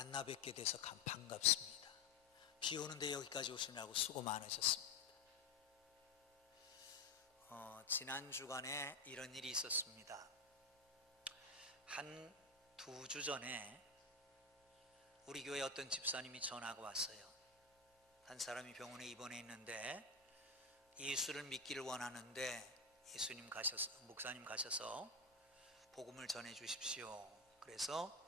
만나 뵙게 돼서 반갑습니다. 비 오는데 여기까지 오시느라고 수고 많으셨습니다. 지난 주간에 이런 일이 있었습니다. 한 2주 전에 우리 교회 어떤 집사님이 전화가 왔어요. 한 사람이 병원에 입원해 있는데 예수를 믿기를 원하는데 목사님 가셔서 복음을 전해 주십시오. 그래서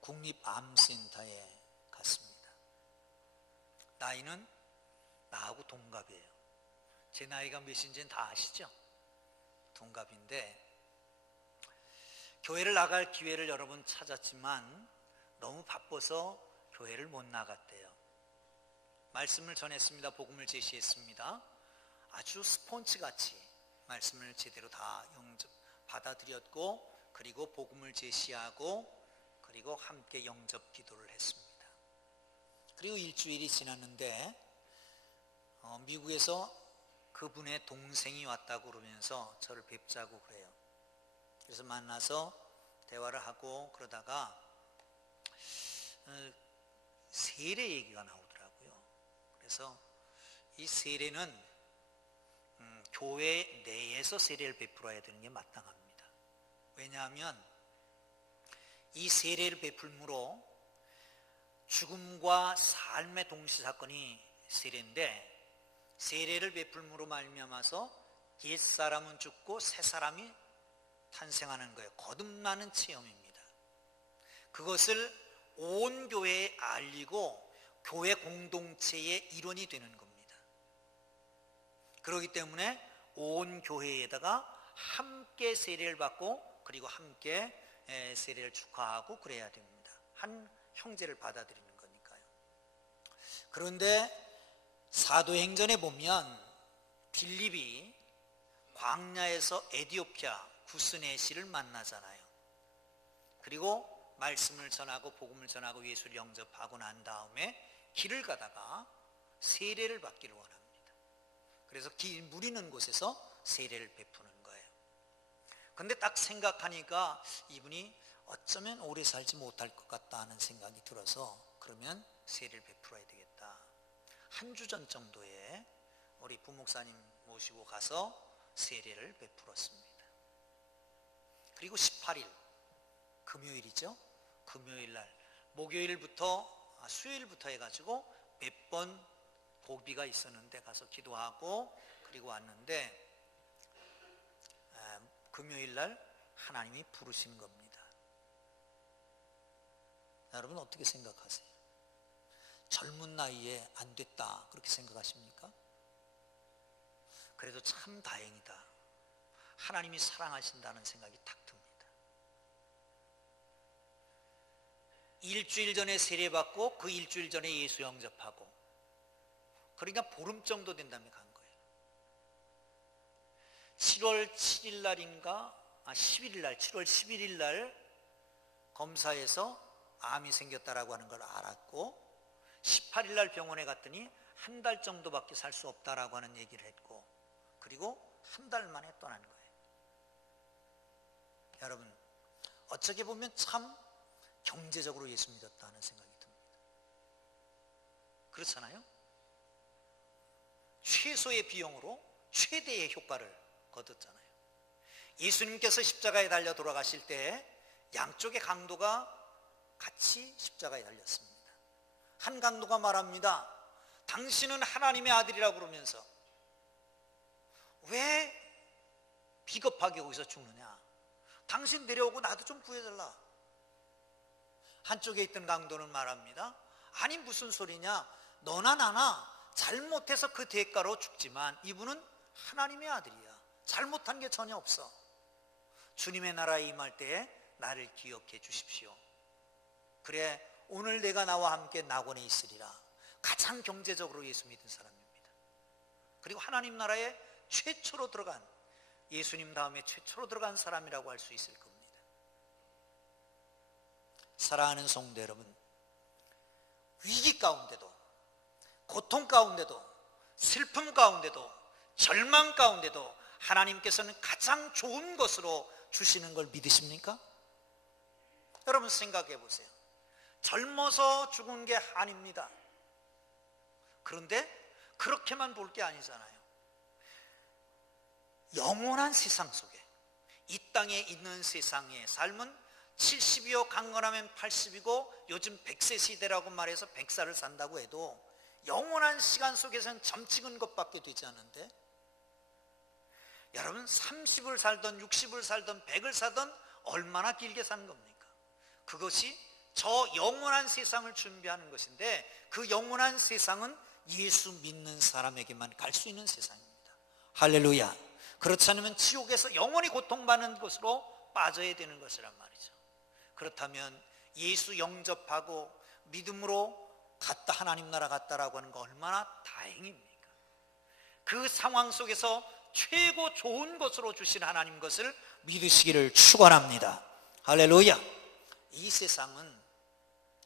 국립암센터에 갔습니다. 나이는 나하고 동갑이에요. 제 나이가 몇인지는 다 아시죠? 동갑인데 교회를 나갈 기회를 여러 번 찾았지만 너무 바빠서 교회를 못 나갔대요. 말씀을 전했습니다. 복음을 제시했습니다. 아주 스폰지같이 말씀을 제대로 다 받아들였고, 그리고 복음을 제시하고, 그리고 함께 영접 기도를 했습니다. 그리고 일주일이 지났는데 미국에서 그분의 동생이 왔다고 그러면서 저를 뵙자고 그래요. 그래서 만나서 대화를 하고 그러다가 세례 얘기가 나오더라고요. 그래서 이 세례는 교회 내에서 세례를 베풀어야 되는 게 마땅합니다. 왜냐하면 이 세례를 베풀므로 죽음과 삶의 동시사건이 세례인데, 세례를 베풀므로 말미암아서 옛사람은 죽고 새사람이 탄생하는 거예요. 거듭나는 체험입니다. 그것을 온 교회에 알리고 교회 공동체의 일원이 되는 겁니다. 그렇기 때문에 온 교회에다가 함께 세례를 받고, 그리고 함께 세례를 축하하고 그래야 됩니다. 한 형제를 받아들이는 거니까요. 그런데 사도행전에 보면 빌립이 광야에서 에디오피아 구스네시를 만나잖아요. 그리고 말씀을 전하고 복음을 전하고 예수를 영접하고 난 다음에 길을 가다가 세례를 받기를 원합니다. 그래서 물 있는 곳에서 세례를 베푸는 거예요. 근데 딱 생각하니까 이분이 어쩌면 오래 살지 못할 것 같다 하는 생각이 들어서, 그러면 세례를 베풀어야 되겠다. 한 주 전 정도에 우리 부목사님 모시고 가서 세례를 베풀었습니다. 그리고 18일 금요일이죠. 금요일 날 수요일부터 해가지고 몇 번 고비가 있었는데 가서 기도하고 그리고 왔는데, 금요일 날 하나님이 부르신 겁니다. 여러분 어떻게 생각하세요? 젊은 나이에 안 됐다 그렇게 생각하십니까? 그래도 참 다행이다. 하나님이 사랑하신다는 생각이 탁 듭니다. 일주일 전에 세례받고 그 일주일 전에 예수 영접하고, 그러니까 보름 정도 된 다음에 간 거예요. 7월 7일 날인가 11일 날 7월 11일 날 검사에서 암이 생겼다라고 하는 걸 알았고, 18일 날 병원에 갔더니 한 달 정도밖에 살 수 없다라고 하는 얘기를 했고, 그리고 한 달 만에 떠난 거예요. 여러분 어떻게 보면 참 경제적으로 예수 믿었다는 생각이 듭니다. 그렇잖아요? 최소의 비용으로 최대의 효과를 거뒀잖아요. 예수님께서 십자가에 달려 돌아가실 때 양쪽의 강도가 같이 십자가에 달렸습니다. 한 강도가 말합니다. 당신은 하나님의 아들이라고 그러면서 왜 비겁하게 거기서 죽느냐? 당신 내려오고 나도 좀 구해달라. 한쪽에 있던 강도는 말합니다. 아니 무슨 소리냐? 너나 나나 잘못해서 그 대가로 죽지만 이분은 하나님의 아들이야. 잘못한 게 전혀 없어. 주님의 나라에 임할 때에 나를 기억해 주십시오. 그래 오늘 내가 나와 함께 낙원에 있으리라. 가장 경제적으로 예수 믿은 사람입니다. 그리고 하나님 나라에 최초로 들어간, 예수님 다음에 최초로 들어간 사람이라고 할 수 있을 겁니다. 사랑하는 성도 여러분, 위기 가운데도, 고통 가운데도, 슬픔 가운데도, 절망 가운데도 하나님께서는 가장 좋은 것으로 주시는 걸 믿으십니까? 여러분 생각해 보세요. 젊어서 죽은 게 아닙니다. 그런데 그렇게만 볼 게 아니잖아요. 영원한 세상 속에, 이 땅에 있는 세상의 삶은 70이요 강건하면 80이고 요즘 100세 시대라고 말해서 100살을 산다고 해도 영원한 시간 속에서는 점 찍은 것밖에 되지 않는데, 여러분 30을 살던 60을 살던 100을 살던 얼마나 길게 사는 겁니까? 그것이 저 영원한 세상을 준비하는 것인데, 그 영원한 세상은 예수 믿는 사람에게만 갈 수 있는 세상입니다. 할렐루야. 그렇지 않으면 지옥에서 영원히 고통받는 것으로 빠져야 되는 것이란 말이죠. 그렇다면 예수 영접하고 믿음으로 갔다, 하나님 나라 갔다라고 하는 거 얼마나 다행입니까? 그 상황 속에서 최고 좋은 것으로 주신 하나님 것을 믿으시기를 축원합니다. 할렐루야. 이 세상은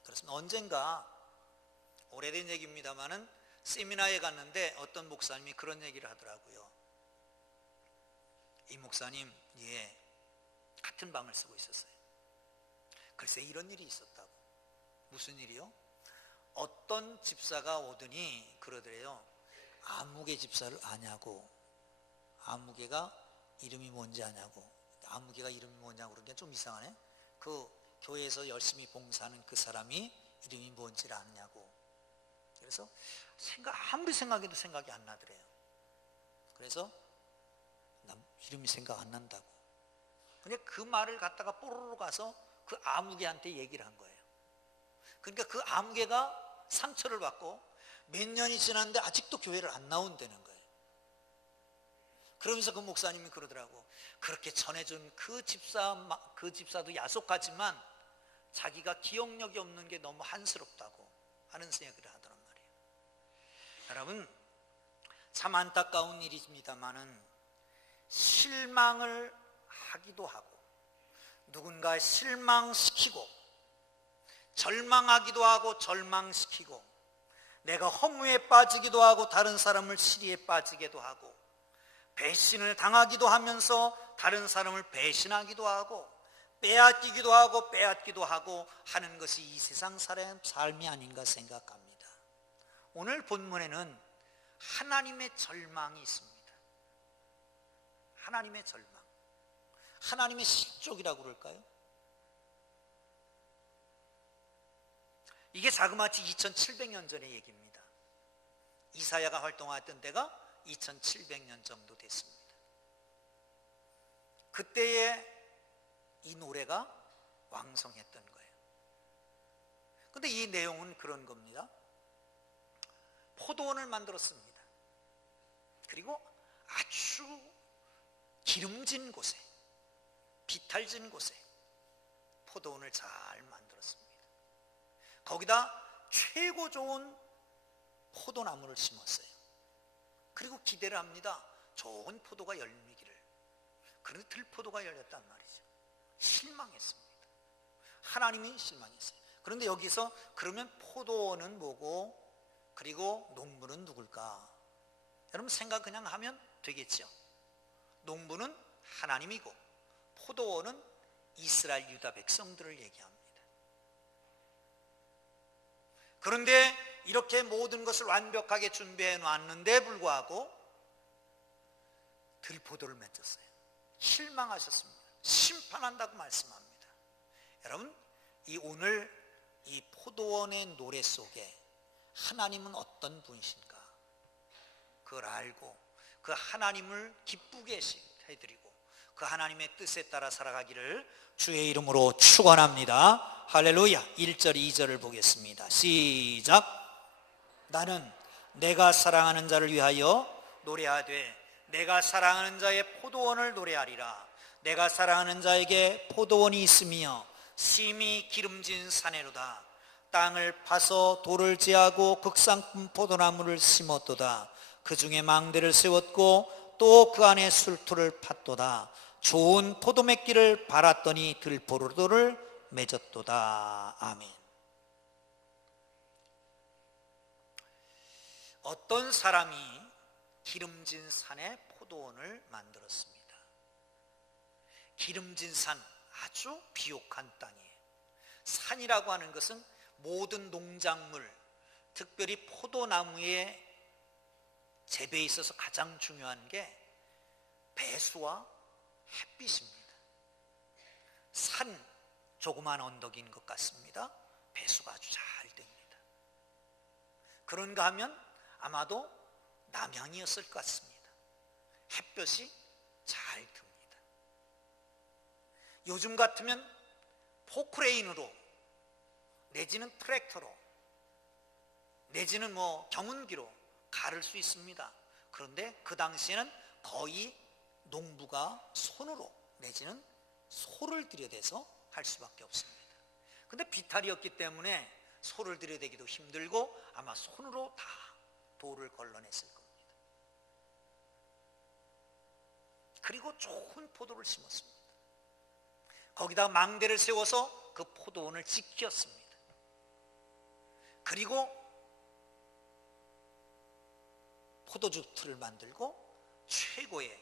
그렇습니다. 언젠가 오래된 얘기입니다만은 세미나에 갔는데 어떤 목사님이 그런 얘기를 하더라고요. 이 목사님, 같은 방을 쓰고 있었어요. 글쎄 이런 일이 있었다고. 무슨 일이요? 어떤 집사가 오더니 그러더래요. 아무개 집사를 아냐고. 아무개가 이름이 뭔지 아냐고. 아무개가 이름이 뭐냐고 그러니까 좀 이상하네. 그 교회에서 열심히 봉사하는 그 사람이 이름이 뭔지를 아냐고. 그래서 아무리 생각해도 생각이 안 나더래요. 그래서 난 이름이 생각 안 난다고. 근데 그 말을 갖다가 뽀로로 가서 그 아무개한테 얘기를 한 거예요. 그러니까 그 아무개가 상처를 받고 몇 년이 지났는데 아직도 교회를 안 나온다는 거예요. 그러면서 그 목사님이 그러더라고. 그렇게 전해준 그 집사도 야속하지만 자기가 기억력이 없는 게 너무 한스럽다고 하는 생각을 하더란 말이에요. 여러분 참 안타까운 일입니다만은 실망을 하기도 하고 누군가 실망시키고 절망하기도 하고 절망시키고 내가 허무에 빠지기도 하고 다른 사람을 시리에 빠지기도 하고 배신을 당하기도 하면서 다른 사람을 배신하기도 하고 빼앗기기도 하고 빼앗기도 하고 하는 것이 이 세상 삶이 아닌가 생각합니다. 오늘 본문에는 하나님의 절망이 있습니다. 하나님의 절망, 하나님의 실족이라고 그럴까요? 이게 자그마치 2700년 전의 얘기입니다. 이사야가 활동했던 때가 2700년 정도 됐습니다. 그때에 이 노래가 왕성했던 거예요. 그런데 이 내용은 그런 겁니다. 포도원을 만들었습니다. 그리고 아주 기름진 곳에, 비탈진 곳에 포도원을 잘 만들었습니다. 거기다 최고 좋은 포도나무를 심었어요. 그리고 기대를 합니다. 좋은 포도가 열리기를. 그런데 들포도가 열렸단 말이죠. 실망했습니다. 하나님이 실망했어요. 그런데 여기서 그러면 포도원은 뭐고 그리고 농부는 누굴까? 여러분 생각 그냥 하면 되겠죠. 농부는 하나님이고 포도원은 이스라엘 유다 백성들을 얘기합니다. 그런데 이렇게 모든 것을 완벽하게 준비해 놨는데 불구하고 들포도를 맺었어요. 실망하셨습니다. 심판한다고 말씀합니다. 여러분 오늘 이 포도원의 노래 속에 하나님은 어떤 분이신가 그걸 알고 그 하나님을 기쁘게 해드리고 그 하나님의 뜻에 따라 살아가기를 주의 이름으로 축원합니다. 할렐루야. 1절 2절을 보겠습니다. 시작. 나는 내가 사랑하는 자를 위하여 노래하되 내가 사랑하는 자의 포도원을 노래하리라. 내가 사랑하는 자에게 포도원이 있으며 심히 기름진 사내로다. 땅을 파서 돌을 제하고 극상품 포도나무를 심었도다. 그 중에 망대를 세웠고 또 그 안에 술토를 팠도다. 좋은 포도맺기를 바랐더니 들포도를 맺었도다. 아멘. 어떤 사람이 기름진 산에 포도원을 만들었습니다. 기름진 산, 아주 비옥한 땅이에요. 산이라고 하는 것은 모든 농작물, 특별히 포도나무의 재배에 있어서 가장 중요한 게 배수와 햇빛입니다. 산, 조그만 언덕인 것 같습니다. 배수가 아주 잘 됩니다. 그런가 하면 아마도 남양이었을 것 같습니다. 햇볕이 잘 듭니다. 요즘 같으면 포크레인으로 내지는 트랙터로 내지는 경운기로 가를 수 있습니다. 그런데 그 당시에는 거의 농부가 손으로 내지는 소를 들여대서 할 수밖에 없습니다. 근데 비탈이었기 때문에 소를 들여대기도 힘들고 아마 손으로 다 돌을 걸러냈을 겁니다. 그리고 좋은 포도를 심었습니다. 거기다 망대를 세워서 그 포도원을 지켰습니다. 그리고 포도주 틀을 만들고 최고의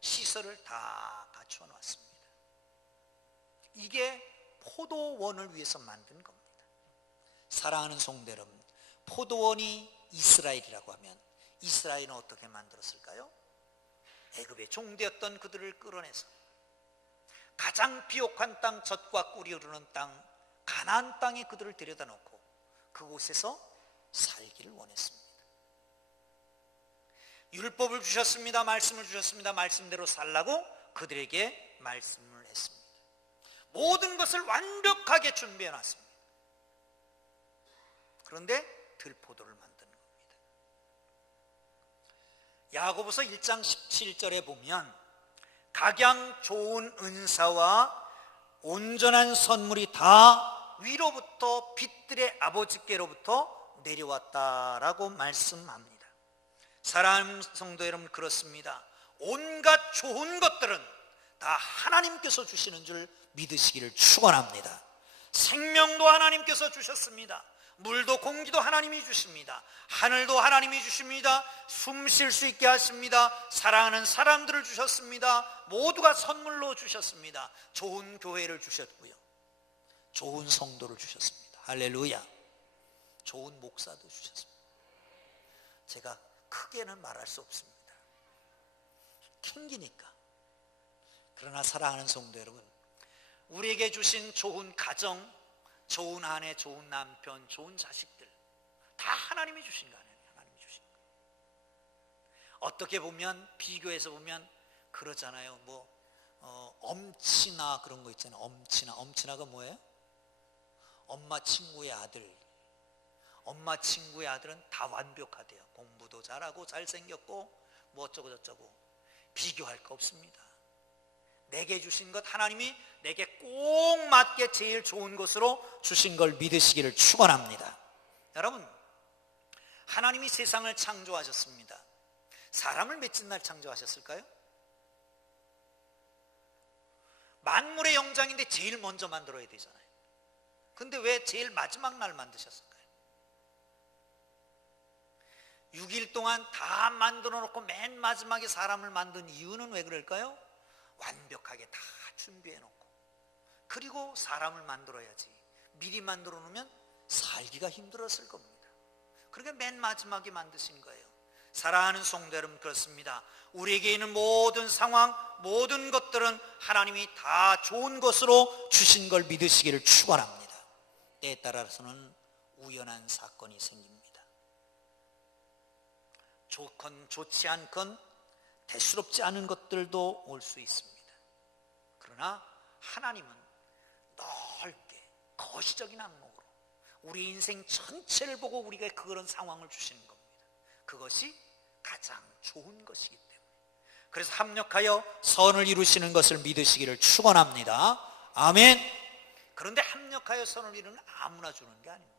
시설을 다 갖추어 놨습니다. 이게 포도원을 위해서 만든 겁니다. 사랑하는 성도 여러분, 포도원이 이스라엘이라고 하면 이스라엘은 어떻게 만들었을까요? 애굽의 종되었던 그들을 끌어내서 가장 비옥한 땅, 젖과 꿀이 흐르는 땅, 가나안 땅에 그들을 데려다 놓고 그곳에서 살기를 원했습니다. 율법을 주셨습니다. 말씀을 주셨습니다. 말씀대로 살라고 그들에게 말씀을 했습니다. 모든 것을 완벽하게 준비해 놨습니다. 그런데 들포도를 만드는 겁니다. 야고보서 1장 17절에 보면 각양 좋은 은사와 온전한 선물이 다 위로부터 빛들의 아버지께로부터 내려왔다라고 말씀합니다. 사랑하는 성도 여러분, 그렇습니다. 온갖 좋은 것들은 다 하나님께서 주시는 줄 믿으시기를 축원합니다. 생명도 하나님께서 주셨습니다. 물도 공기도 하나님이 주십니다. 하늘도 하나님이 주십니다. 숨 쉴 수 있게 하십니다. 사랑하는 사람들을 주셨습니다. 모두가 선물로 주셨습니다. 좋은 교회를 주셨고요, 좋은 성도를 주셨습니다. 할렐루야. 좋은 목사도 주셨습니다. 제가 크게는 말할 수 없습니다. 캥기니까. 그러나 사랑하는 성도 여러분, 우리에게 주신 좋은 가정, 좋은 아내, 좋은 남편, 좋은 자식들 다 하나님이 주신 거 아니에요? 하나님이 주신 거. 어떻게 보면 비교해서 보면 그러잖아요. 엄친아 그런 거 있잖아요. 엄친아가 뭐예요? 엄마 친구의 아들. 엄마 친구의 아들은 다 완벽하대요. 공부도 잘하고 잘생겼고 어쩌고 저쩌고. 비교할 거 없습니다. 내게 주신 것, 하나님이 내게 꼭 맞게 제일 좋은 것으로 주신 걸 믿으시기를 축원합니다. 여러분, 하나님이 세상을 창조하셨습니다. 사람을 몇째 날 창조하셨을까요? 만물의 영장인데 제일 먼저 만들어야 되잖아요. 근데 왜 제일 마지막 날 만드셨을까요? 6일 동안 다 만들어 놓고 맨 마지막에 사람을 만든 이유는 왜 그럴까요? 완벽하게 다 준비해 놓고 그리고 사람을 만들어야지. 미리 만들어 놓으면 살기가 힘들었을 겁니다. 그러니까 맨 마지막에 만드신 거예요. 사랑하는 성도 여러분, 그렇습니다. 우리에게 있는 모든 상황, 모든 것들은 하나님이 다 좋은 것으로 주신 걸 믿으시기를 축원합니다. 때에 따라서는 우연한 사건이 생깁니다. 좋건 좋지 않건 대수롭지 않은 것들도 올 수 있습니다. 그러나 하나님은 넓게 거시적인 안목으로 우리 인생 전체를 보고 우리가 그런 상황을 주시는 겁니다. 그것이 가장 좋은 것이기 때문에. 그래서 합력하여 선을 이루시는 것을 믿으시기를 축원합니다. 아멘. 그런데 합력하여 선을 이루는 아무나 주는 게 아닙니다.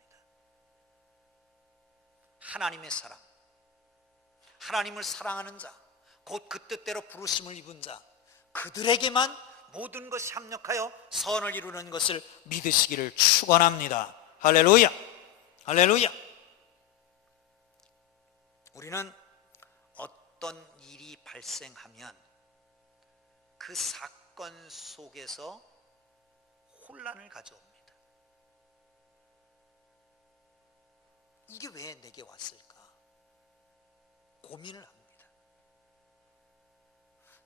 하나님의 사람, 하나님을 사랑하는 자, 곧 그 뜻대로 부르심을 입은 자, 그들에게만 모든 것이 합력하여 선을 이루는 것을 믿으시기를 축원합니다. 할렐루야. 할렐루야. 우리는 어떤 일이 발생하면 그 사건 속에서 혼란을 가져옵니다. 이게 왜 내게 왔을까? 고민을 합니다.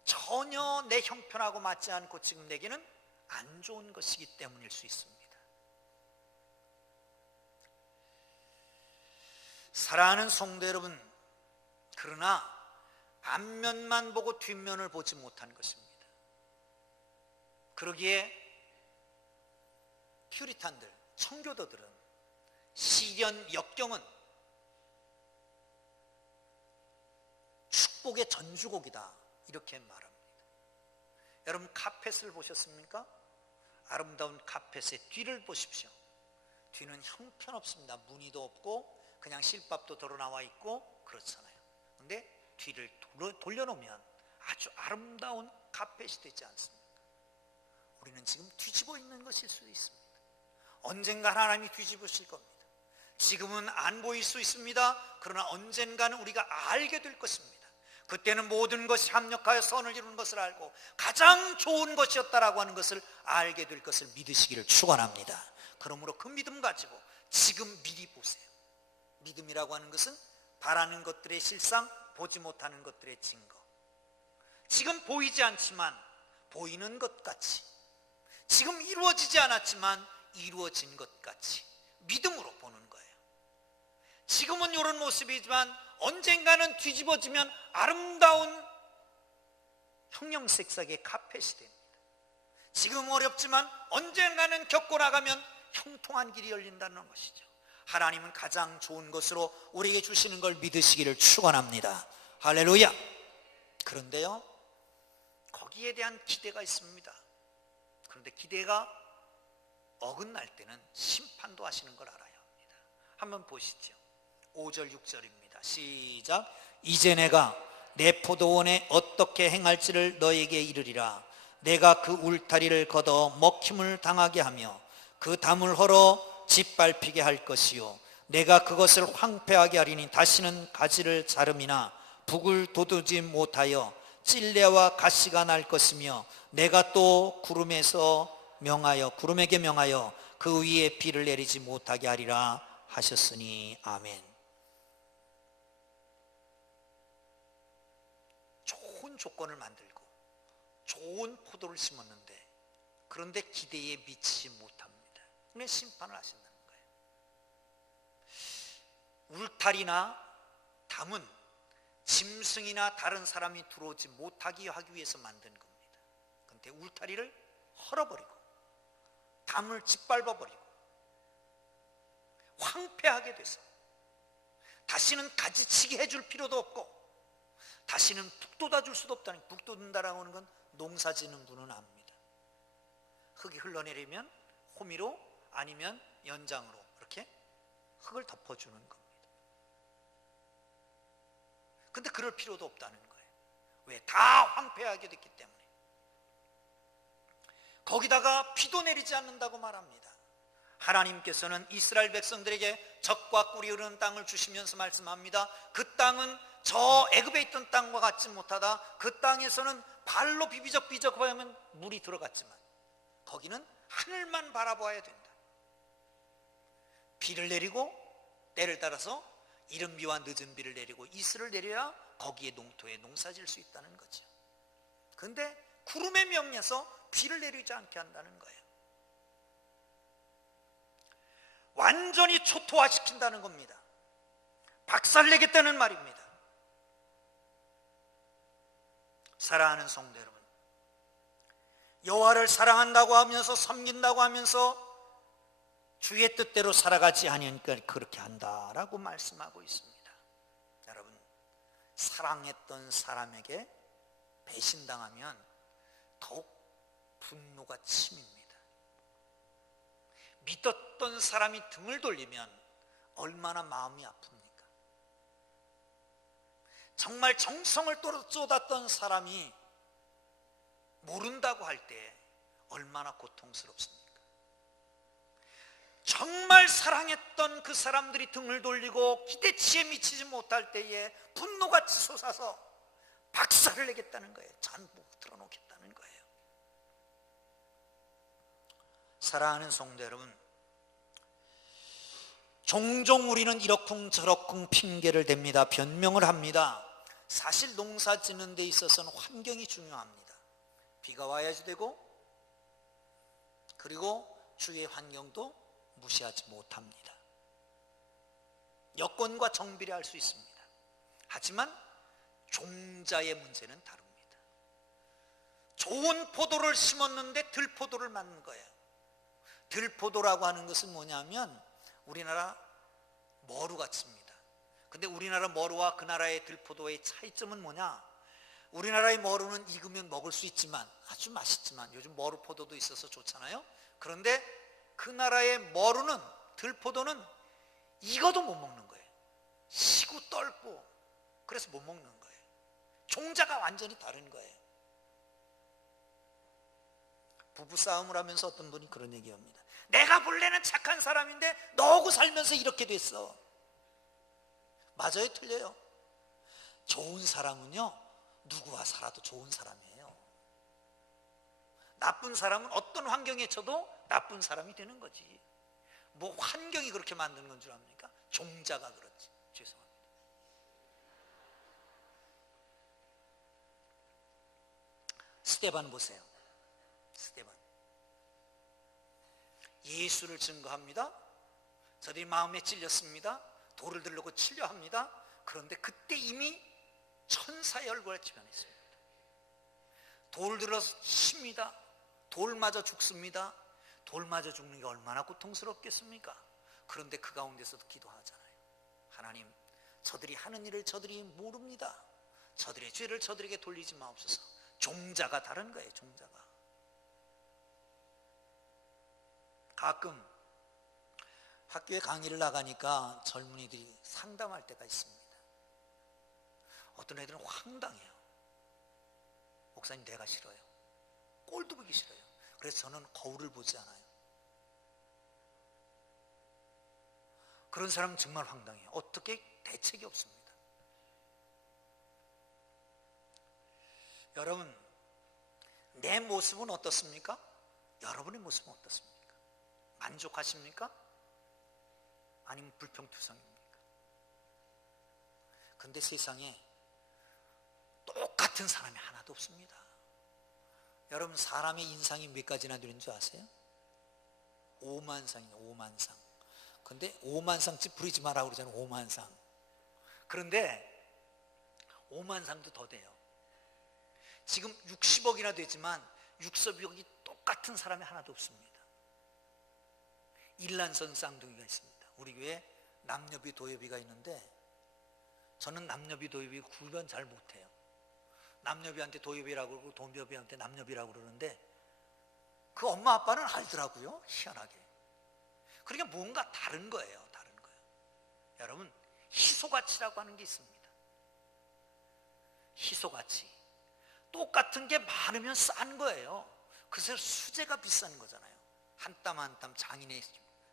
전혀 내 형편하고 맞지 않고 지금 내게는 안 좋은 것이기 때문일 수 있습니다. 사랑하는 성도 여러분, 그러나 앞면만 보고 뒷면을 보지 못한 것입니다. 그러기에 퓨리탄들, 청교도들은 시련 역경은 축복의 전주곡이다 이렇게 말합니다. 여러분 카펫을 보셨습니까? 아름다운 카펫의 뒤를 보십시오. 뒤는 형편없습니다. 무늬도 없고 그냥 실밥도 드러나와 있고 그렇잖아요. 그런데 뒤를 돌려놓으면 아주 아름다운 카펫이 되지 않습니까? 우리는 지금 뒤집어 있는 것일 수도 있습니다. 언젠가 하나님이 뒤집으실 겁니다. 지금은 안 보일 수 있습니다. 그러나 언젠가는 우리가 알게 될 것입니다. 그때는 모든 것이 합력하여 선을 이루는 것을 알고 가장 좋은 것이었다라고 하는 것을 알게 될 것을 믿으시기를 축원합니다. 그러므로 그 믿음 가지고 지금 미리 보세요. 믿음이라고 하는 것은 바라는 것들의 실상, 보지 못하는 것들의 증거. 지금 보이지 않지만 보이는 것 같이, 지금 이루어지지 않았지만 이루어진 것 같이 믿음으로 보는 거예요. 지금은 이런 모습이지만 언젠가는 뒤집어지면 아름다운 형형색색의 카펫이 됩니다. 지금 어렵지만 언젠가는 겪고 나가면 형통한 길이 열린다는 것이죠. 하나님은 가장 좋은 것으로 우리에게 주시는 걸 믿으시기를 축원합니다. 할렐루야. 그런데요, 거기에 대한 기대가 있습니다. 그런데 기대가 어긋날 때는 심판도 하시는 걸 알아야 합니다. 한번 보시죠. 5절 6절입니다. 시작. 이제 내가 내 포도원에 어떻게 행할지를 너에게 이르리라. 내가 그 울타리를 걷어 먹힘을 당하게 하며 그 담을 헐어 짓밟히게 할 것이요 내가 그것을 황폐하게 하리니 다시는 가지를 자름이나 북을 돋우지 못하여 찔레와 가시가 날 것이며 내가 또 구름에게 명하여 그 위에 비를 내리지 못하게 하리라 하셨으니 아멘. 좋은 조건을 만들고 좋은 포도를 심었는데 그런데 기대에 미치지 못합니다. 그런데 심판을 하신다는 거예요. 울타리나 담은 짐승이나 다른 사람이 들어오지 못하게 하기 위해서 만든 겁니다. 그런데 울타리를 헐어버리고 담을 짓밟아버리고 황폐하게 돼서 다시는 가지치기 해줄 필요도 없고 다시는 북 돋아줄 수도 없다는, 북 돋는다라고 하는 건 농사 짓는 분은 압니다. 흙이 흘러내리면 호미로 아니면 연장으로 이렇게 흙을 덮어주는 겁니다. 근데 그럴 필요도 없다는 거예요. 왜? 다 황폐하게 됐기 때문에. 거기다가 비도 내리지 않는다고 말합니다. 하나님께서는 이스라엘 백성들에게 젖과 꿀이 흐르는 땅을 주시면서 말씀합니다. 그 땅은 저 애굽에 있던 땅과 같지 못하다. 그 땅에서는 발로 비비적하면 물이 들어갔지만 거기는 하늘만 바라보아야 된다. 비를 내리고 때를 따라서 이른 비와 늦은 비를 내리고 이슬을 내려야 거기에 농토에 농사질 수 있다는 거죠. 그런데 구름에 명령해서 비를 내리지 않게 한다는 거예요. 완전히 초토화시킨다는 겁니다. 박살내겠다는 말입니다. 사랑하는 성도 여러분, 여호와를 사랑한다고 하면서 섬긴다고 하면서 주의 뜻대로 살아가지 않으니까 그렇게 한다라고 말씀하고 있습니다. 여러분, 사랑했던 사람에게 배신당하면 더욱 분노가 치밉니다. 믿었던 사람이 등을 돌리면 얼마나 마음이 아픕니까? 정말 정성을 쏟았던 사람이 모른다고 할 때 얼마나 고통스럽습니까? 정말 사랑했던 그 사람들이 등을 돌리고 기대치에 미치지 못할 때에 분노같이 솟아서 박살을 내겠다는 거예요. 전부 틀어놓겠다는 거예요. 사랑하는 성도 여러분, 종종 우리는 이러쿵저러쿵 핑계를 댑니다. 변명을 합니다. 사실 농사 짓는 데 있어서는 환경이 중요합니다. 비가 와야지 되고, 그리고 주위의 환경도 무시하지 못합니다. 여건과 정비를 할 수 있습니다. 하지만 종자의 문제는 다릅니다. 좋은 포도를 심었는데 들포도를 맞는 거예요. 들포도라고 하는 것은 뭐냐면 우리나라 머루 같습니다. 근데 우리나라 머루와 그 나라의 들포도의 차이점은 뭐냐? 우리나라의 머루는 익으면 먹을 수 있지만, 아주 맛있지만, 요즘 머루 포도도 있어서 좋잖아요. 그런데 그 나라의 머루는, 들포도는 익어도 못 먹는 거예요. 시고 떫고, 그래서 못 먹는 거예요. 종자가 완전히 다른 거예요. 부부싸움을 하면서 어떤 분이 그런 얘기합니다. 내가 본래는 착한 사람인데 너하고 살면서 이렇게 됐어. 맞아요, 틀려요? 좋은 사람은요, 누구와 살아도 좋은 사람이에요. 나쁜 사람은 어떤 환경에 처도 나쁜 사람이 되는 거지. 뭐 환경이 그렇게 만드는 건 줄 압니까? 종자가 그렇지. 죄송합니다. 스데반 보세요. 스데반 예수를 증거합니다. 저들이 마음에 찔렸습니다. 돌을 들고 치려 합니다. 그런데 그때 이미 천사의 얼굴을 지변했습니다. 돌 들어서 칩니다. 돌 맞아 죽습니다. 돌 맞아 죽는 게 얼마나 고통스럽겠습니까? 그런데 그 가운데서도 기도하잖아요. 하나님, 저들이 하는 일을 저들이 모릅니다. 저들의 죄를 저들에게 돌리지 마옵소서. 종자가 다른 거예요. 종자가. 가끔 학교에 강의를 나가니까 젊은이들이 상담할 때가 있습니다. 어떤 애들은 황당해요. 목사님, 내가 싫어요. 꼴도 보기 싫어요. 그래서 저는 거울을 보지 않아요. 그런 사람은 정말 황당해요. 어떻게 대책이 없습니다. 여러분, 내 모습은 어떻습니까? 여러분의 모습은 어떻습니까? 만족하십니까? 아니면 불평투성입니까? 근데 세상에 똑같은 사람이 하나도 없습니다. 여러분, 사람의 인상이 몇 가지나 되는 줄 아세요? 5만상이에요. 5만상. 근데 5만상집 부리지 마라고 그러잖아요. 5만상. 그런데 5만상도 더 돼요. 지금 60억이나 되지만 60억이 똑같은 사람이 하나도 없습니다. 일란선 쌍둥이가 있습니다. 우리 교회에 남녀비 도여비가 있는데 저는 남녀비 도여비 구분 잘 못해요. 남녀비한테 도여비라고 그러고 도여비한테 남녀비라고 그러는데 그 엄마 아빠는 알더라고요. 희한하게. 그러니까 뭔가 다른 거예요. 다른 거예요. 여러분, 희소가치라고 하는 게 있습니다. 희소가치. 똑같은 게 많으면 싼 거예요. 그래서 수제가 비싼 거잖아요. 한 땀 한 땀 장인의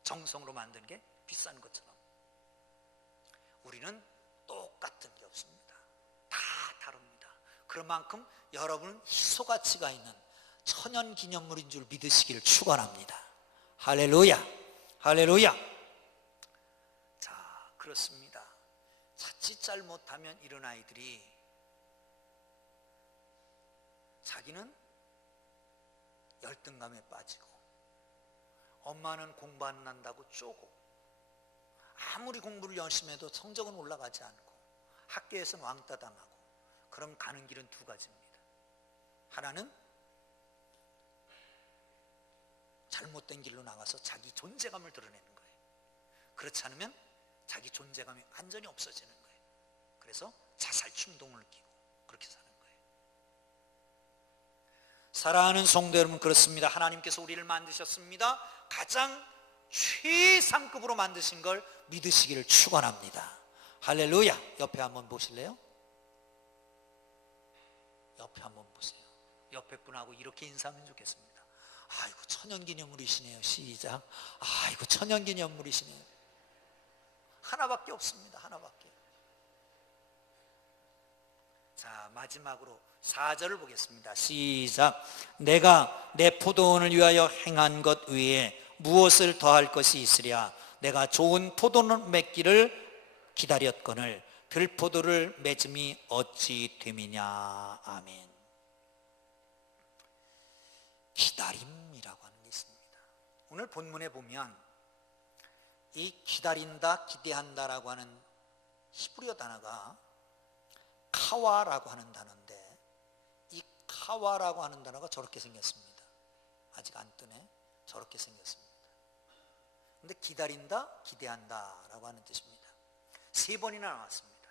정성으로 만든 게 비싼 것처럼 우리는 똑같은 게 없습니다. 다 다릅니다. 그런 만큼 여러분은 희소가치가 있는 천연기념물인 줄 믿으시기를 축원합니다. 할렐루야, 할렐루야. 자, 그렇습니다. 자칫 잘못하면 이런 아이들이 자기는 열등감에 빠지고 엄마는 공부 안 난다고 쪼고 아무리 공부를 열심히 해도 성적은 올라가지 않고 학교에서는 왕따 당하고 그럼 가는 길은 두 가지입니다. 하나는 잘못된 길로 나가서 자기 존재감을 드러내는 거예요. 그렇지 않으면 자기 존재감이 완전히 없어지는 거예요. 그래서 자살 충동을 느끼고 그렇게 사는 거예요. 사랑하는 성도 여러분, 그렇습니다. 하나님께서 우리를 만드셨습니다. 가장 최상급으로 만드신 걸 믿으시기를 축원합니다. 할렐루야. 옆에 한번 보실래요? 옆에 한번 보세요. 옆에 분하고 이렇게 인사하면 좋겠습니다. 아이고, 천연기념물이시네요. 시작. 아이고, 천연기념물이시네요. 하나밖에 없습니다. 하나밖에. 자, 마지막으로 4절을 보겠습니다. 시작. 내가 내 포도원을 위하여 행한 것 외에 무엇을 더할 것이 있으랴? 내가 좋은 포도를 맺기를 기다렸거늘 들포도를 맺음이 어찌 됨이냐. 아멘. 기다림이라고 하는 게 있습니다. 오늘 본문에 보면 이 기다린다, 기대한다라고 하는 히브리어 단어가 카와라고 하는 단어인데, 이 카와라고 하는 단어가 저렇게 생겼습니다. 아직 안 뜨네. 저렇게 생겼습니다. 근데 기다린다, 기대한다 라고 하는 뜻입니다. 3번이나 나왔습니다.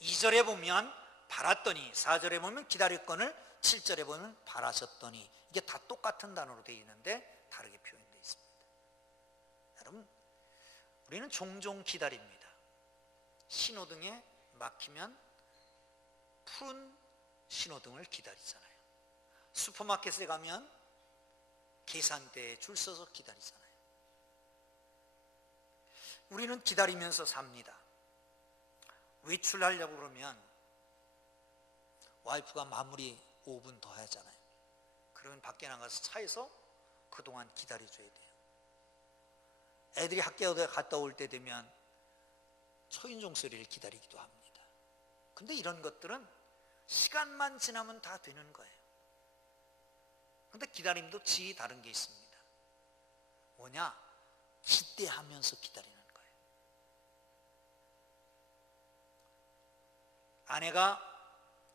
2절에 보면 바랐더니, 4절에 보면 기다렸거늘, 7절에 보면 바라셨더니, 이게 다 똑같은 단어로 되어 있는데 다르게 표현되어 있습니다. 여러분, 우리는 종종 기다립니다. 신호등에 막히면 푸른 신호등을 기다리잖아요. 슈퍼마켓에 가면 계산대에 줄 서서 기다리잖아요. 우리는 기다리면서 삽니다. 외출하려고 그러면 와이프가 마무리 5분 더 하잖아요. 그러면 밖에 나가서 차에서 그동안 기다려줘야 돼요. 애들이 학교에 갔다 올 때 되면 초인종 소리를 기다리기도 합니다. 근데 이런 것들은 시간만 지나면 다 되는 거예요. 근데 기다림도 지 다른 게 있습니다. 뭐냐? 기대하면서 기다리는 거예요. 아내가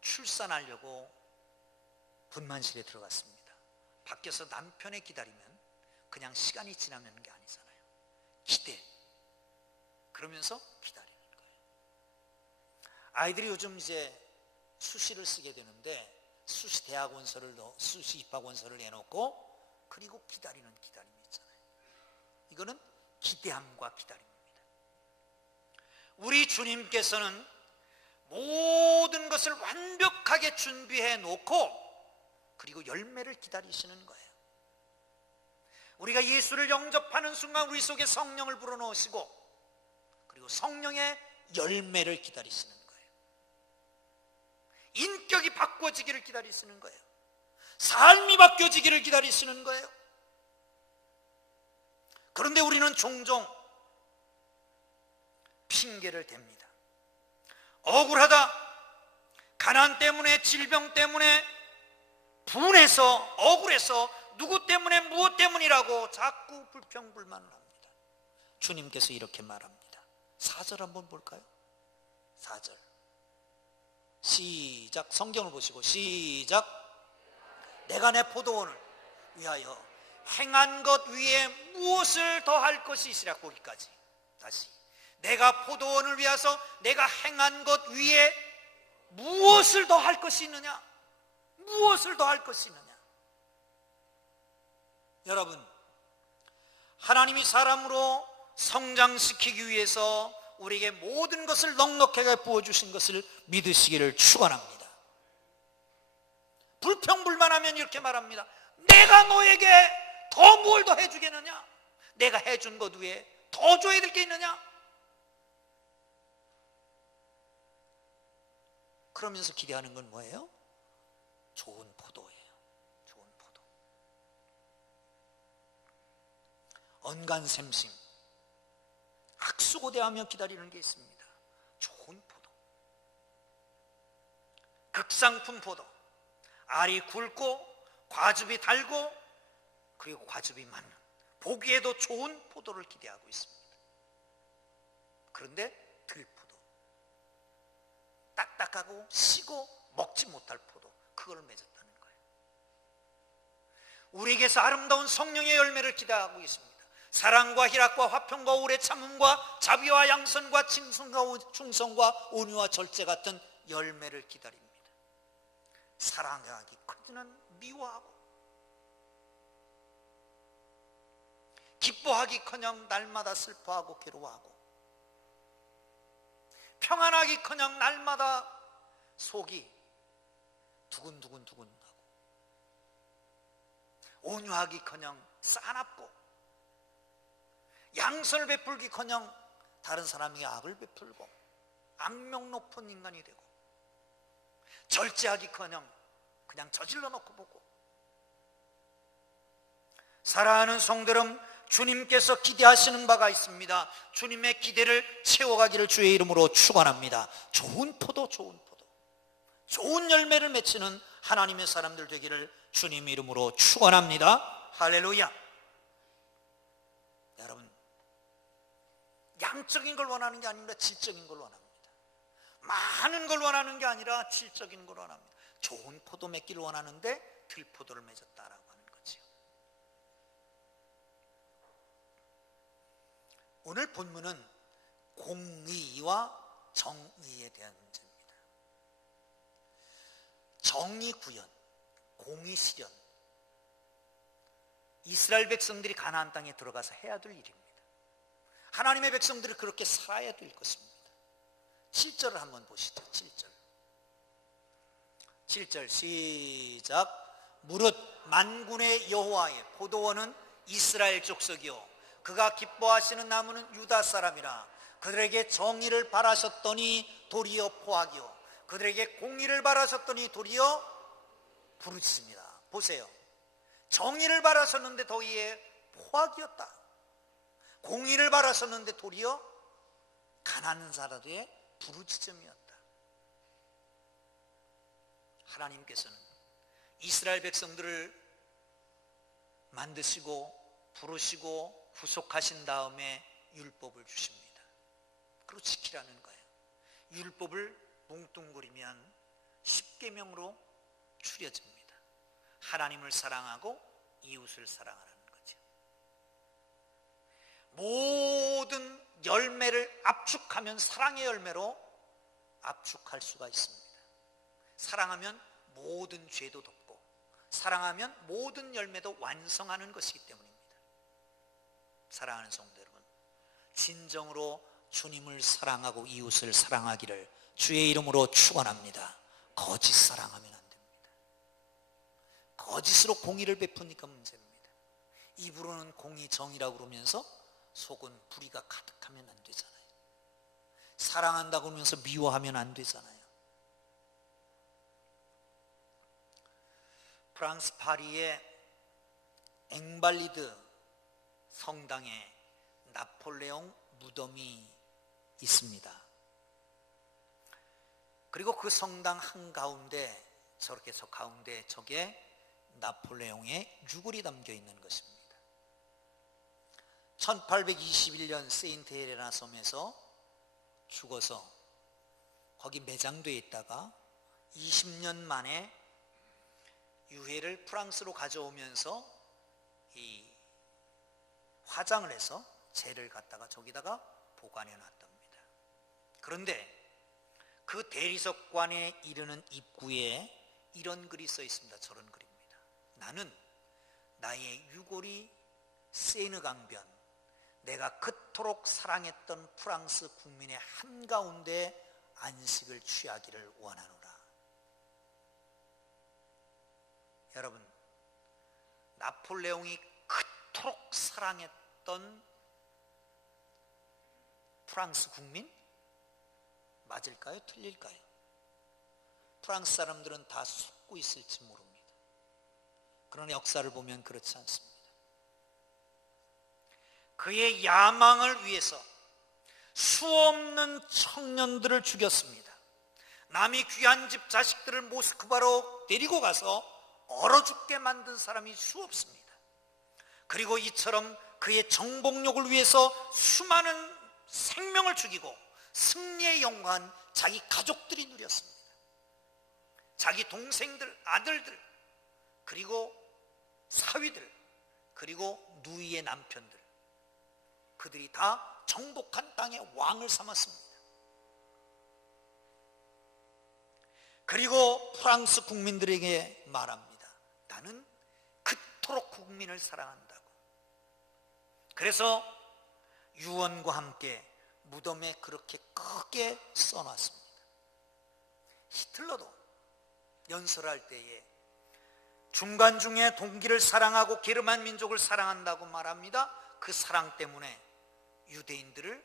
출산하려고 분만실에 들어갔습니다. 밖에서 남편을 기다리면 그냥 시간이 지나면 게 아니잖아요. 기대. 그러면서 기다리는 거예요. 아이들이 요즘 이제 수시를 쓰게 되는데, 수시 대학원서를 수시 입학원서를 내놓고 그리고 기다리는 기다림이 있잖아요. 이거는 기대함과 기다림입니다. 우리 주님께서는 모든 것을 완벽하게 준비해 놓고 그리고 열매를 기다리시는 거예요. 우리가 예수를 영접하는 순간 우리 속에 성령을 불어넣으시고 그리고 성령의 열매를 기다리시는 거예요. 인격이 바꿔지기를 기다리시는 거예요. 삶이 바뀌어지기를 기다리시는 거예요. 그런데 우리는 종종 핑계를 댑니다. 억울하다, 가난 때문에, 질병 때문에, 분해서, 억울해서, 누구 때문에, 무엇 때문이라고 자꾸 불평불만을 합니다. 주님께서 이렇게 말합니다. 4절 한번 볼까요? 4절 시작. 성경을 보시고 시작. 내가 내 포도원을 위하여 행한 것 위에 무엇을 더할 것이 있으랴. 거기까지 다시. 내가 포도원을 위해서 내가 행한 것 위에 무엇을 더할 것이 있느냐? 무엇을 더할 것이 있느냐? 여러분, 하나님이 사람으로 성장시키기 위해서 우리에게 모든 것을 넉넉하게 부어주신 것을 믿으시기를 축원합니다. 불평불만하면 이렇게 말합니다. 내가 너에게 더 뭘 더 해주겠느냐? 내가 해준 것 위에 더 줘야 될 게 있느냐? 그러면서 기대하는 건 뭐예요? 좋은 포도예요. 좋은 포도. 언간샘심, 학수고대하며 기다리는 게 있습니다. 좋은 포도. 극상품 포도. 알이 굵고 과즙이 달고 그리고 과즙이 많은, 보기에도 좋은 포도를 기대하고 있습니다. 그런데 들포도, 딱딱하고 시고 먹지 못할 포도, 그걸 맺었다는 거예요. 우리에게서 아름다운 성령의 열매를 기대하고 있습니다. 사랑과 희락과 화평과 오래 참음과 자비와 양선과 충성과 온유와 절제 같은 열매를 기다립니다. 사랑하기까지는 미워하고 기뻐하기커녕 날마다 슬퍼하고 괴로워하고 평안하기커녕 날마다 속이 두근두근하고 온유하기커녕 싸납고 양선을 베풀기커녕 다른 사람에게 악을 베풀고 악명 높은 인간이 되고 절제하기커녕 그냥 저질러 놓고 보고. 사랑하는 성도름, 주님께서 기대하시는 바가 있습니다. 주님의 기대를 채워가기를 주의 이름으로 축원합니다. 좋은 포도, 좋은 열매를 맺히는 하나님의 사람들 되기를 주님 이름으로 축원합니다. 할렐루야. 여러분, 양적인 걸 원하는 게 아닙니다. 질적인 걸 원합니다. 많은 걸 원하는 게 아니라 질적인 걸 원합니다. 좋은 포도 맺기를 원하는데 들포도를 맺었다라고 하는 거지요. 오늘 본문은 공의와 정의에 대한 문제입니다. 정의 구현, 공의 실현, 이스라엘 백성들이 가나안 땅에 들어가서 해야 될 일입니다. 하나님의 백성들이 그렇게 살아야 될 것입니다. 7절을 한번 보시죠. 7절 시작. 무릇 만군의 여호와의 포도원은 이스라엘 족속이요 그가 기뻐하시는 나무는 유다 사람이라. 그들에게 정의를 바라셨더니 도리어 포악이요 그들에게 공의를 바라셨더니 도리어 부르짖습니다. 보세요. 정의를 바라셨는데 도리어 포악이었다. 공의를 바라셨는데 도리어 가난한 사람들의 부르짖음이었다. 하나님께서는 이스라엘 백성들을 만드시고 부르시고 구속하신 다음에 율법을 주십니다. 그리고 지키라는 거예요. 율법을 뭉뚱그리면 10계명으로 추려집니다. 하나님을 사랑하고 이웃을 사랑하라는 거죠. 모든 열매를 압축하면 사랑의 열매로 압축할 수가 있습니다. 사랑하면 모든 죄도 덮고 사랑하면 모든 열매도 완성하는 것이기 때문입니다. 사랑하는 성도 여러분, 진정으로 주님을 사랑하고 이웃을 사랑하기를 주의 이름으로 축원합니다. 거짓 사랑하면 안 됩니다. 거짓으로 공의를 베푸니까 문제입니다. 입으로는 공의 정의라고 그러면서 속은 불의가 가득하면 안 되잖아요. 사랑한다고 그러면서 미워하면 안 되잖아요. 프랑스 파리의 앵발리드 성당에 나폴레옹 무덤이 있습니다. 그리고 그 성당 한가운데 저렇게 저 가운데 저게 나폴레옹의 유골이 담겨 있는 것입니다. 1821년 세인트 헬레나 섬에서 죽어서 거기 매장되어 있다가 20년 만에 유해를 프랑스로 가져오면서 이 화장을 해서 재를 갖다가 저기다가 보관해 놨답니다. 그런데 그 대리석관에 이르는 입구에 이런 글이 써 있습니다. 저런 글입니다. 나는 나의 유골이 세이느 강변, 내가 그토록 사랑했던 프랑스 국민의 한가운데 안식을 취하기를 원하노라. 여러분, 나폴레옹이 그토록 사랑했던 프랑스 국민? 맞을까요? 틀릴까요? 프랑스 사람들은 다 속고 있을지 모릅니다. 그러나 역사를 보면 그렇지 않습니다. 그의 야망을 위해서 수없는 청년들을 죽였습니다. 남이 귀한 집 자식들을 모스크바로 데리고 가서 얼어 죽게 만든 사람이 수없습니다. 그리고 이처럼 그의 정복욕을 위해서 수많은 생명을 죽이고 승리의 영광은 자기 가족들이 누렸습니다. 자기 동생들, 아들들, 그리고 사위들, 그리고 누이의 남편들, 그들이 다 정복한 땅의 왕을 삼았습니다. 그리고 프랑스 국민들에게 말합니다. 나는 그토록 국민을 사랑한다고. 그래서 유언과 함께 무덤에 그렇게 크게 써놨습니다. 히틀러도 연설할 때에 중간중에 동기를 사랑하고 게르만 민족을 사랑한다고 말합니다. 그 사랑 때문에 유대인들을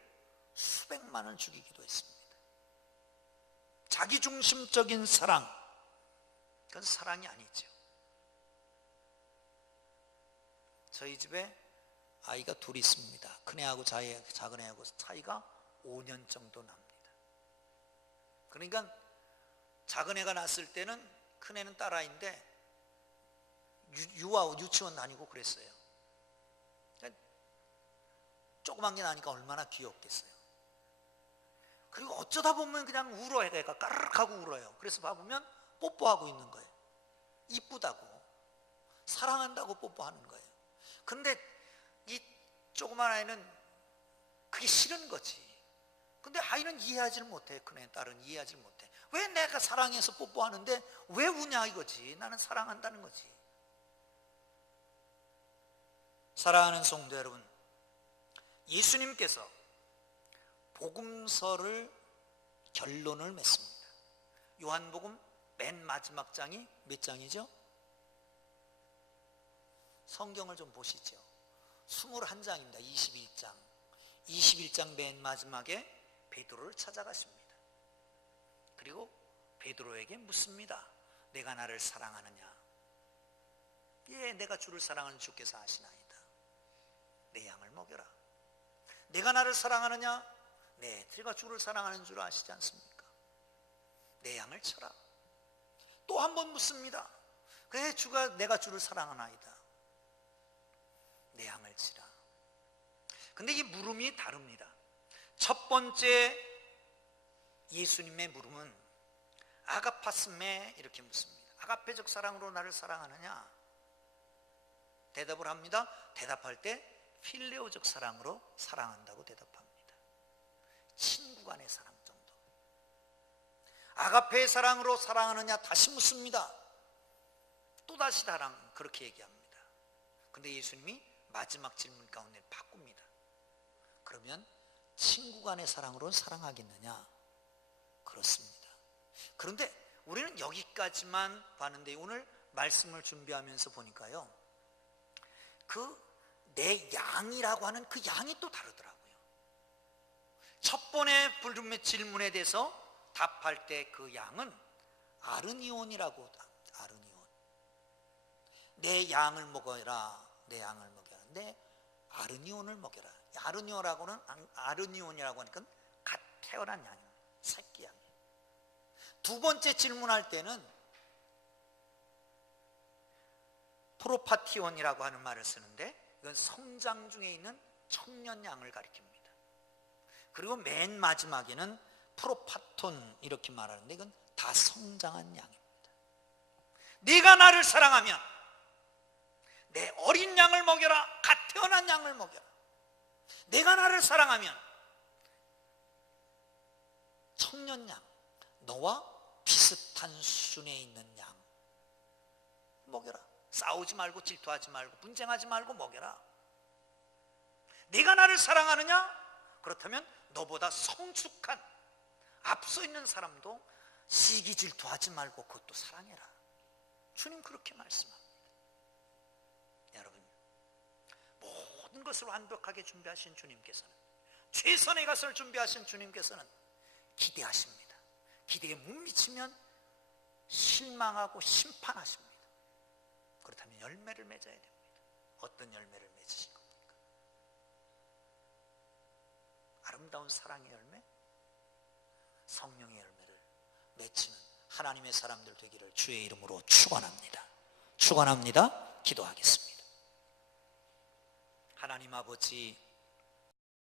수백만을 죽이기도 했습니다. 자기중심적인 사랑, 그건 사랑이 아니죠. 저희 집에 아이가 둘이 있습니다. 큰애하고 작은 애하고 차이가 5년 정도 납니다. 그러니까 작은 애가 낳았을 때는 큰애는 딸아이인데 유치원 다니고 그랬어요. 그러니까 조그만 게 나니까 얼마나 귀엽겠어요. 그리고 어쩌다 보면 그냥 울어요. 애가 까르륵 하고 울어요. 그래서 봐보면 뽀뽀하고 있는 거예요. 이쁘다고, 사랑한다고 뽀뽀하는 거예요. 근데 이 조그만 아이는 그게 싫은 거지. 근데 아이는 이해하지를 못해. 큰애 딸은 이해하지를 못해. 왜 내가 사랑해서 뽀뽀하는데 왜 우냐 이거지. 나는 사랑한다는 거지. 사랑하는 성도 여러분, 예수님께서 복음서를 결론을 맺습니다. 요한복음 맨 마지막 장이 몇 장이죠? 성경을 좀 보시죠. 21장입니다. 21장. 21장 맨 마지막에 베드로를 찾아가십니다. 그리고 베드로에게 묻습니다. 내가 나를 사랑하느냐? 예, 내가 주를 사랑하는 주께서 아시나이다. 내 양을 먹여라. 내가 나를 사랑하느냐? 네, 제가 주를 사랑하는 줄 아시지 않습니까? 내 양을 쳐라. 또 한 번 묻습니다. 그래, 내가 주를 사랑하나이다. 내 양을 치라. 근데 이 물음이 다릅니다. 첫 번째 예수님의 물음은 아가파스메 이렇게 묻습니다. 아가페적 사랑으로 나를 사랑하느냐? 대답을 합니다. 대답할 때 필레오적 사랑으로 사랑한다고 대답합니다. 친구 간의 사랑 정도. 아가페의 사랑으로 사랑하느냐? 다시 묻습니다. 또다시 사랑, 그렇게 얘기합니다. 근데 예수님이 마지막 질문 가운데 바꿉니다. 그러면 친구 간의 사랑으로 사랑하겠느냐? 그렇습니다. 그런데 우리는 여기까지만 봤는데 오늘 말씀을 준비하면서 보니까요, 내 양이라고 하는 그 양이 또 다르더라고요. 첫 번의 불름의 질문에 대해서 답할 때 그 양은 아르니온이라고, 아르니온. 내 양을 먹어라. 내 양을 먹여라. 내 아르니온을 먹여라. 아르니온이라고 하니까 갓 태어난 양이에요. 새끼 양. 두 번째 질문할 때는 프로파티온이라고 하는 말을 쓰는데 이건 성장 중에 있는 청년 양을 가리킵니다. 그리고 맨 마지막에는 프로파톤 이렇게 말하는데 이건 다 성장한 양입니다. 네가 나를 사랑하면 내 어린 양을 먹여라. 갓 태어난 양을 먹여라. 내가 나를 사랑하면 청년 양, 너와 비슷한 수준에 있는 양 먹여라. 싸우지 말고 질투하지 말고 분쟁하지 말고 먹여라. 네가 나를 사랑하느냐? 그렇다면 너보다 성숙한 앞서 있는 사람도 시기 질투하지 말고 그것도 사랑해라. 주님 그렇게 말씀합니다. 여러분, 모든 것을 완벽하게 준비하신 주님께서는, 최선의 것을 준비하신 주님께서는 기대하십니다. 기대에 못 미치면 실망하고 심판하십니다. 그렇다면 열매를 맺어야 됩니다. 어떤 열매를 맺으실 겁니까? 아름다운 사랑의 열매, 성령의 열매를 맺히는 하나님의 사람들 되기를 주의 이름으로 축원합니다. 축원합니다. 기도하겠습니다. 하나님 아버지,